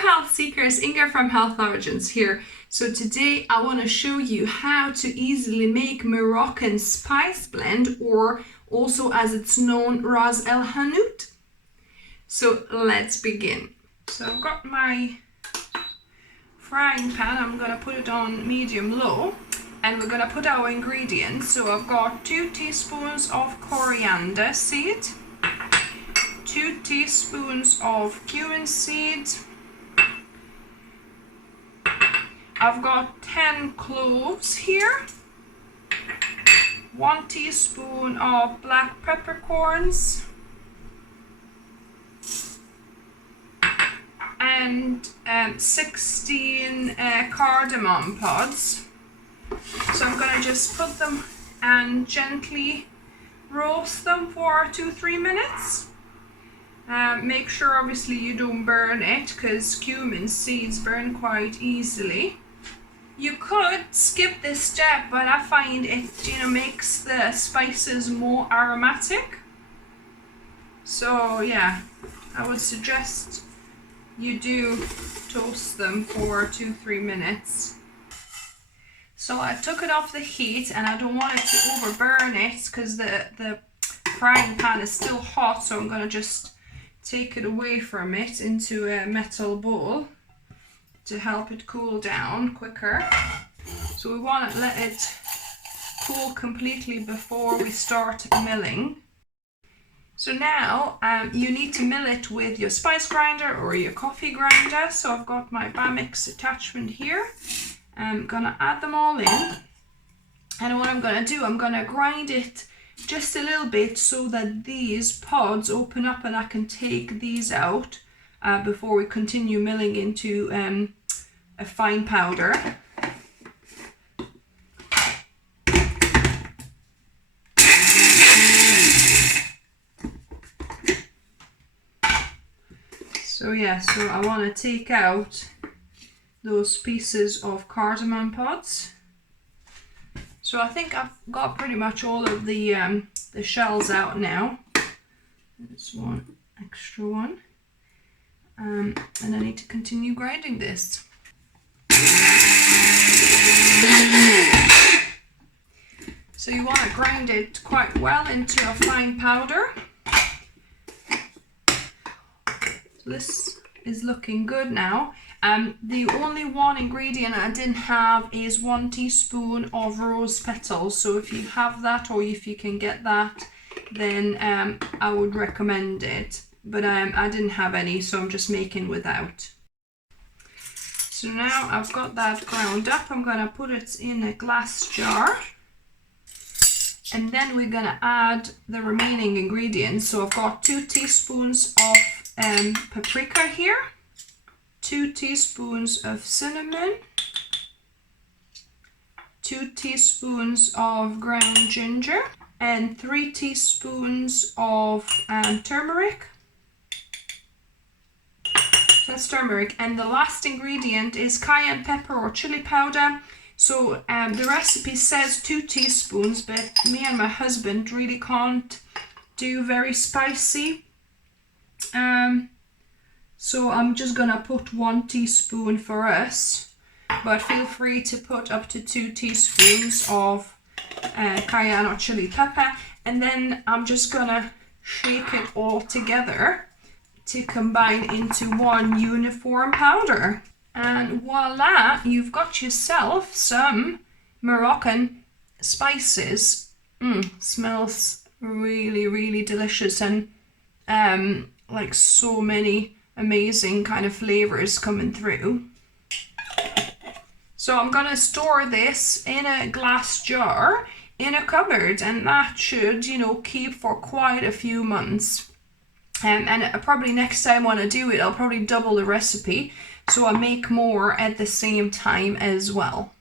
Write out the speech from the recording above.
health seekers, Inga from Health Origins here. So today I want to show you how to easily make Moroccan spice blend, or also as it's known, Ras El Hanout. So let's begin. So I've got my frying pan, I'm going to put it on medium low and we're going to put our ingredients. So I've got 2 teaspoons of coriander seed, 2 teaspoons of cumin seed, I've got 10 cloves here, 1 teaspoon of black peppercorns, and 16 cardamom pods. So I'm going to just put them and gently roast them for 2-3 minutes. Make sure obviously you don't burn it, because cumin seeds burn quite easily. You could skip this step, but I find it, makes the spices more aromatic. So yeah, I would suggest you do toast them for 2-3 minutes. So I took it off the heat, and I don't want it to overburn it because the frying pan is still hot, so I'm going to just take it away from it into a metal bowl to help it cool down quicker. So we want to let it cool completely before we start milling. So now you need to mill it with your spice grinder or your coffee grinder. So I've got my Bamix attachment here. I'm gonna add them all in, and what I'm gonna do, I'm gonna grind it just a little bit so that these pods open up and I can take these out before we continue milling into a fine powder. So yeah, so I want to take out those pieces of cardamom pods. So I think I've got pretty much all of the shells out now. There's one extra one. And I need to continue grinding this. So you want to grind it quite well into a fine powder. So this is looking good now. The only one ingredient I didn't have is 1 teaspoon of rose petals. So if you have that, or if you can get that, then I would recommend it. But I didn't have any, so I'm just making without. So now I've got that ground up. I'm going to put it in a glass jar. And then we're going to add the remaining ingredients. So I've got 2 teaspoons of paprika here, 2 teaspoons of cinnamon, 2 teaspoons of ground ginger, and 3 teaspoons of turmeric. That's turmeric. And the last ingredient is cayenne pepper or chili powder. So the recipe says 2 teaspoons, but me and my husband really can't do very spicy. So I'm just gonna put 1 teaspoon for us, but feel free to put up to 2 teaspoons of cayenne or chili pepper, and then I'm just gonna shake it all together to combine into one uniform powder. And voila, you've got yourself some Moroccan spices. Smells really, really delicious, and like so many amazing kind of flavors coming through. So I'm gonna store this in a glass jar in a cupboard, and that should, keep for quite a few months. And probably next time when I do it, I'll probably double the recipe, so I'll make more at the same time as well.